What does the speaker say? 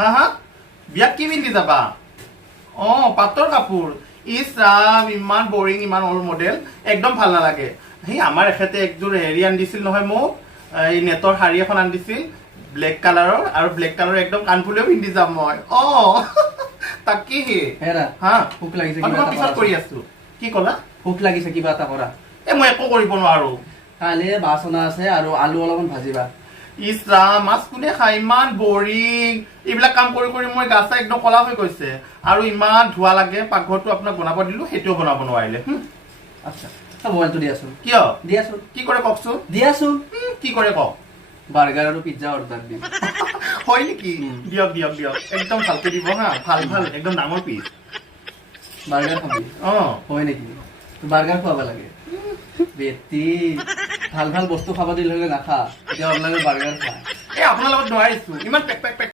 হা হা বিয়াত কি পিন্ধি যাবা পাটৰ কাপোৰ ইছ ৰাম ইমান বৰিং ইমান অল্ড মডেল একদম ভাল নালাগে সেই আমাৰ এখেতে একযোৰ হেৰি আনি দিছিল নহয় মোক এই নেটৰ শাৰী এখন আনি দিছিল ব্লেক কালাৰৰ আৰু ব্লেক কালাৰৰ একদম কাণফুলিও পিন্ধি যাম মই তাকেহে হেৰা হা ভোক লাগিছে মই কিবা এটা পিছত কৰি আছো কি ক'লা ভোক লাগিছে কিবা এটা কৰা মই একো কৰিব নোৱাৰো কালি বাচনা আছে আৰু আলু অলপমান ভাজিবা ইছ ৰাম মাছ কোনে খাই ইমান বৰিং এইবিলাক কাম কৰি কৰি মই গা চা একদম কলা হৈ গৈছে আৰু ইমান ধোৱা লাগে পাকঘৰটো আপোনাক বনাব দিলো সেইটোও বনাব নোৱাৰিলে আচ্ছা মোবাইলটো দিয়াচোন কিয় দিয়াচোন কি কৰে কওকচোন দিয়াচোন কি কৰে কওক বাৰ্গাৰ আৰু পিজ্জা অৰ্ডাৰ দিম হয় নেকি দিয়ক দিয়ক দিয়ক একদম ভালকে দিব হা ভাল ভাল একদম ডাঙৰ পিচ বাৰ্গাৰ খাবি হয় নেকি বাৰ্গাৰ খুৱাব লাগে বেটি ভাল ভাল বস্তু খাব দিলে নাখা এতিয়া অনলাইনত বাৰ্গাৰ খা আপোনাৰ লগত নোৱাৰিছো ইমান পেক পেক পেক